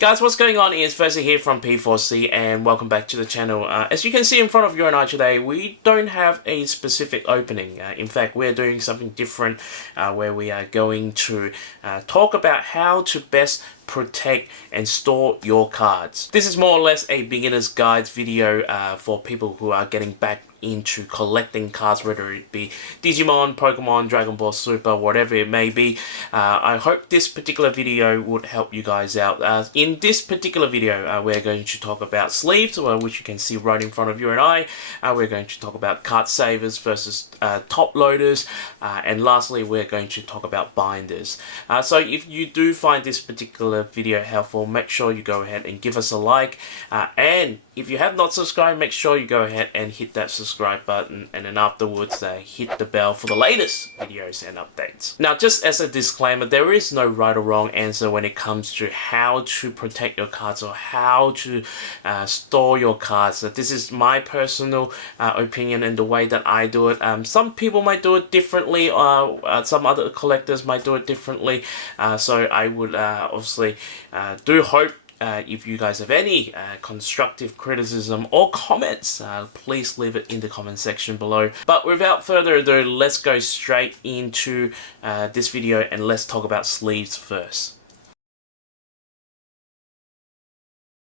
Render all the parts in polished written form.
Guys, what's going on? It's Fezzy here from P4C and welcome back to the channel. As you can see in front of you and I today, we don't have a specific opening. In fact, we're doing something different where we are going to talk about how to best protect and store your cards. This is more or less a beginner's guide video for people who are getting back into collecting cards, whether it be Digimon, Pokemon, Dragon Ball Super, whatever it may be. I hope this particular video would help you guys out. In this particular video, we're going to talk about sleeves, which you can see right in front of you and I. We're going to talk about card savers versus top loaders, and lastly, we're going to talk about binders. So if you do find this particular video helpful, make sure you go ahead and give us a like, and if you have not subscribed, make sure you go ahead and hit that subscribe button, and then afterwards hit the bell for the latest videos and updates. Now, just as a disclaimer, there is no right or wrong answer when it comes to how to protect your cards or how to store your cards. This is my personal opinion and the way that I do it. Some people might do it differently, some other collectors might do it differently, so I would obviously do hope if you guys have any constructive criticism or comments, please leave it in the comment section below. But without further ado, let's go straight into this video and let's talk about sleeves first.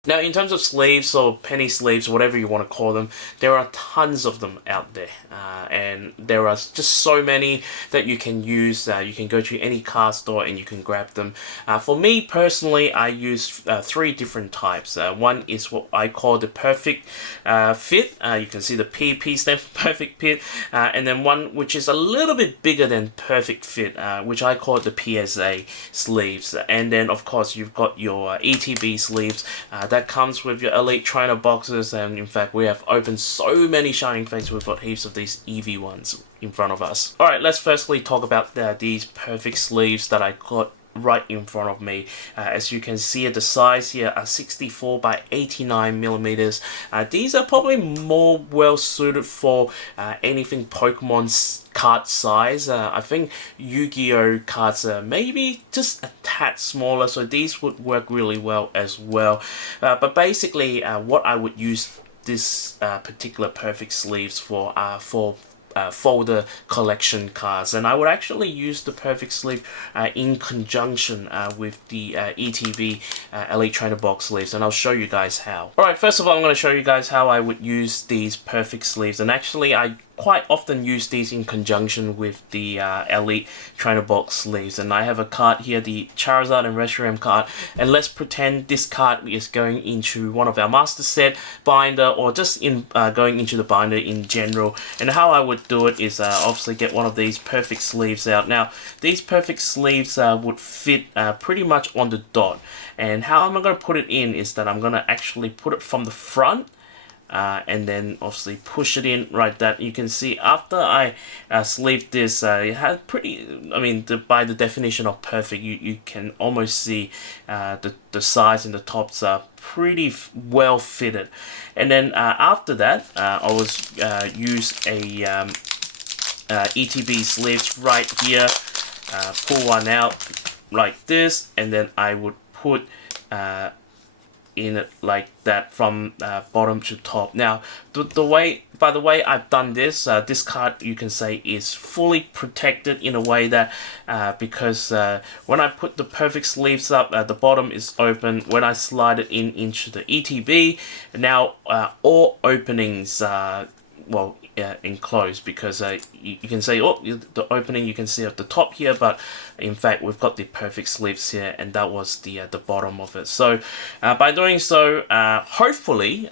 Now, in terms of sleeves or penny sleeves, whatever you want to call them, there are tons of them out there, and there are just so many that you can use. You can go to any card store and you can grab them. For me personally, I use three different types. One is what I call the perfect fit. You can see the PP stands for perfect fit, and then one which is a little bit bigger than perfect fit, which I call the PSA sleeves. And then of course you've got your ETB sleeves. That comes with your Elite Trainer boxes, and in fact we have opened so many Shining Fates. We've got heaps of these EV ones in front of us. Alright, let's firstly talk about these perfect sleeves that I got right in front of me. As you can see, the size here are 64 by 89 millimeters. These are probably more well suited for anything Pokemon card size. I think Yu-Gi-Oh cards are maybe just a tad smaller, so these would work really well as well. But basically, what I would use this particular perfect sleeves for folder collection cards, and I would actually use the perfect sleeve in conjunction with the ETB Elite Trainer box sleeves, and I'll show you guys how. Alright, first of all I'm going to show you guys how I would use these perfect sleeves, and actually I quite often use these in conjunction with the Elite Trainer box sleeves. And I have a card here, the Charizard and Reshiram card, and let's pretend this card is going into one of our master set binder, or just in going into the binder in general. And how I would do it is obviously get one of these perfect sleeves out. Now these perfect sleeves would fit pretty much on the dot, and how I'm going to put it in is that I'm going to actually put it from the front, and then obviously push it in right that. You can see after I sleeved this, it had pretty, I mean, by the definition of perfect, you can almost see the size and the tops are pretty well fitted. And then after that, I was use a ETB sleeves right here, pull one out like this, and then I would put in it like that from bottom to top. Now by the way I've done this, this card you can say is fully protected in a way that because when I put the perfect sleeves up, the bottom is open. When I slide it into the ETB, now all openings well enclosed, because you can say, oh, the opening you can see at the top here, but in fact we've got the perfect sleeves here, and that was the bottom of it. So by doing so, hopefully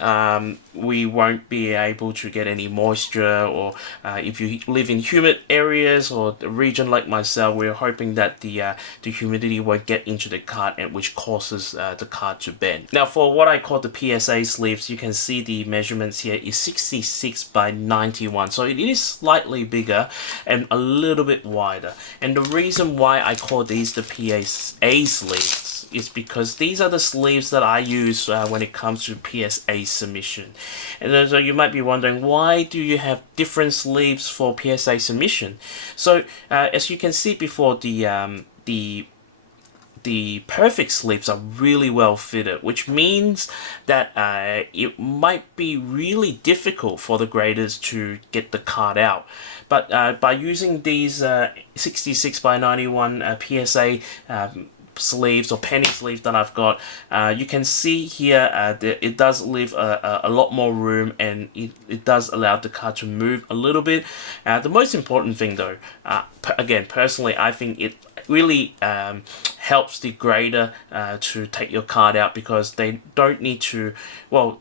we won't be able to get any moisture, or if you live in humid areas or a region like myself, we're hoping that the humidity won't get into the card, and which causes the card to bend. Now for what I call the PSA sleeves, you can see the measurements here is 66 by 91, so it is slightly bigger and a little bit wider. And the reason why I call these the PSA sleeves is because these are the sleeves that I use when it comes to PSA submission. And so you might be wondering, why do you have different sleeves for PSA submission? So as you can see before, the the perfect sleeves are really well fitted, which means that it might be really difficult for the graders to get the card out. But by using these 66 by 91 PSA sleeves or penny sleeves that I've got, you can see here that it does leave a lot more room, and it does allow the card to move a little bit. The most important thing though, again personally, I think it really helps the grader to take your card out, because they don't need to, well,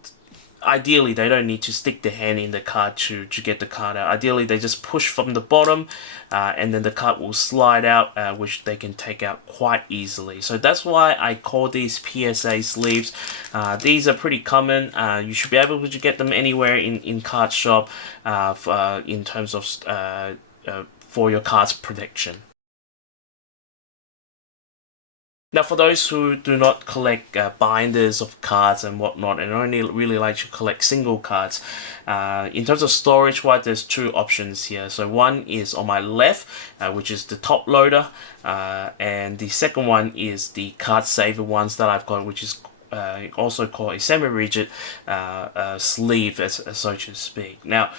ideally they don't need to stick their hand in the card to get the card out. Ideally they just push from the bottom, and then the card will slide out, which they can take out quite easily. So that's why I call these PSA sleeves. These are pretty common. You should be able to get them anywhere in card shop in terms of for your card's protection. Now, for those who do not collect binders of cards and whatnot, and only really like to collect single cards, in terms of storage-wise, there's two options here. So one is on my left, which is the top loader, and the second one is the card saver ones that I've got, which is also called a semi-rigid sleeve, so to speak. Now,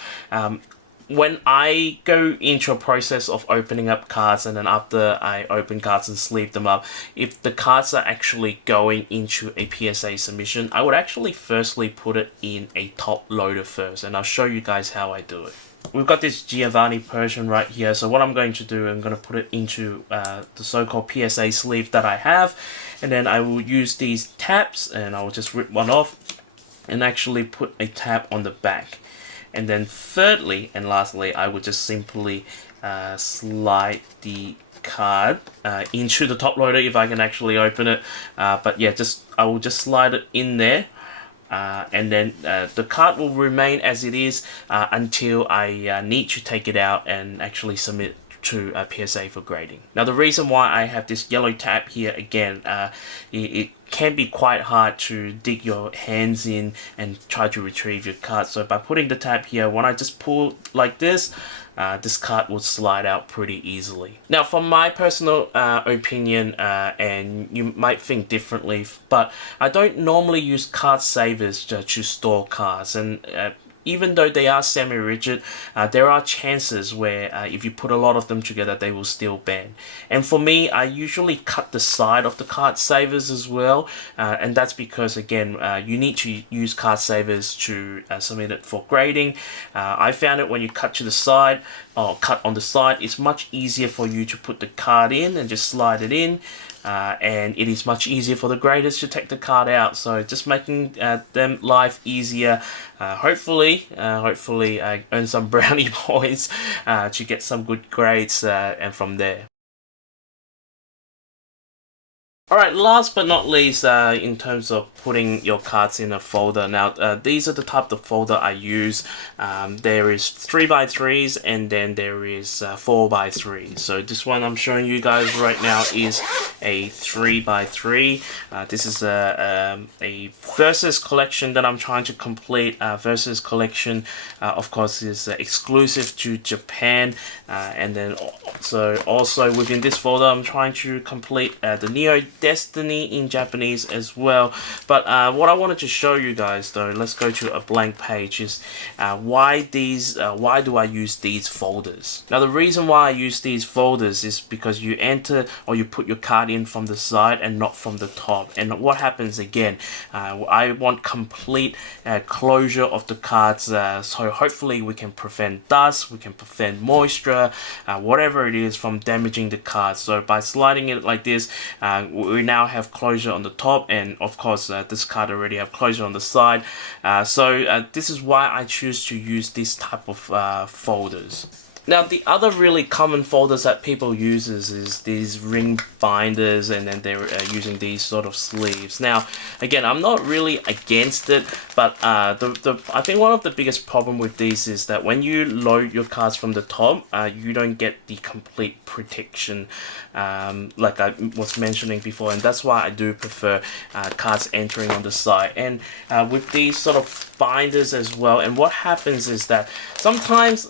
when I go into a process of opening up cards, and then after I open cards and sleeve them up, if the cards are actually going into a PSA submission, I would actually firstly put it in a top loader first, and I'll show you guys how I do it. We've got this Giovanni Persian right here, so what I'm going to do, I'm going to put it into the so-called PSA sleeve that I have, and then I will use these tabs, and I will just rip one off and actually put a tab on the back. And then thirdly and lastly, I would just simply slide the card into the top loader if I can actually open it. But yeah, I will just slide it in there. And then the card will remain as it is until I need to take it out and actually submit to PSA for grading. Now, the reason why I have this yellow tab here, again, it can be quite hard to dig your hands in and try to retrieve your card. So by putting the tab here, when I just pull like this card will slide out pretty easily. Now, from my personal opinion, and you might think differently, but I don't normally use card savers to store cards, and even though they are semi-rigid, there are chances where if you put a lot of them together, they will still bend. And for me, I usually cut the side of the card savers as well, and that's because, again, you need to use card savers to submit it for grading. I found it when you cut to the side, or cut on the side, it's much easier for you to put the card in and just slide it in. And it is much easier for the graders to take the card out, so just making them life easier. Hopefully I earn some brownie points to get some good grades, and from there. Alright, last but not least, in terms of putting your cards in a folder. Now, these are the type of folder I use. There is 3x3s, and then there is 4x3. So this one I'm showing you guys right now is a 3x3. This is a Versus collection that I'm trying to complete. Versus collection, of course, is exclusive to Japan. And then also within this folder, I'm trying to complete the Neo Destiny in Japanese as well. But what I wanted to show you guys, though, let's go to a blank page, is why do I use these folders. Now, the reason why I use these folders is because you enter, or you put your card in from the side and not from the top. And what happens again, I want complete closure of the cards, so hopefully we can prevent dust, we can prevent moisture, whatever it is, from damaging the card. So by sliding it like this, we now have closure on the top, and of course this card already have closure on the side. So this is why I choose to use this type of folders. Now, the other really common folders that people uses is these ring binders, and then they're using these sort of sleeves. Now, again, I'm not really against it, but I think one of the biggest problem with these is that when you load your cards from the top, you don't get the complete protection, like I was mentioning before, and that's why I do prefer cards entering on the side. And with these sort of binders as well, and what happens is that sometimes,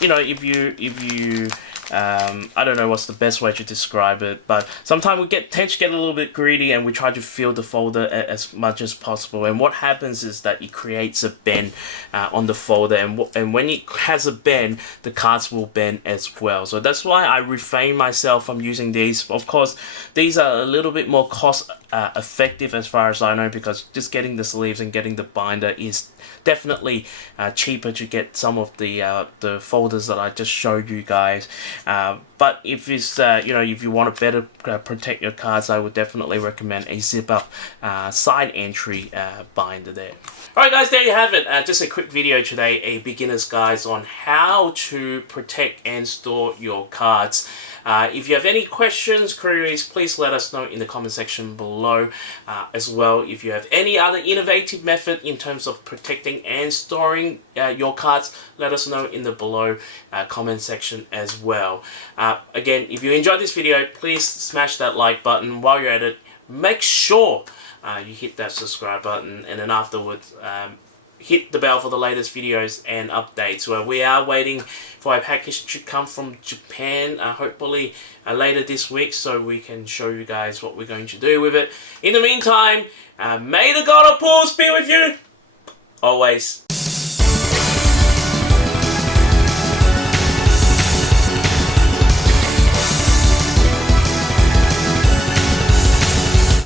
you know, if you I don't know what's the best way to describe it, but sometimes we tend to get a little bit greedy and we try to fill the folder as much as possible. And what happens is that it creates a bend on the folder, and when it has a bend, the cards will bend as well. So that's why I refrain myself from using these. Of course, these are a little bit more cost effective as far as I know, because just getting the sleeves and getting the binder is definitely cheaper to get some of the folders that I just showed you guys. But if it's if you want to better protect your cards, I would definitely recommend a zip up side entry binder there. Alright guys, there you have it. Just a quick video today, a beginner's guide on how to protect and store your cards. If you have any questions, queries, please let us know in the comment section below. As well, if you have any other innovative method in terms of protecting and storing your cards, let us know in the below comment section as well. Again, if you enjoyed this video, please smash that like button. While you're at it, make sure you hit that subscribe button, and then afterwards hit the bell for the latest videos and updates. We are waiting for a package to come from Japan, hopefully later this week, so we can show you guys what we're going to do with it. In the meantime, may the God of Pools be with you always.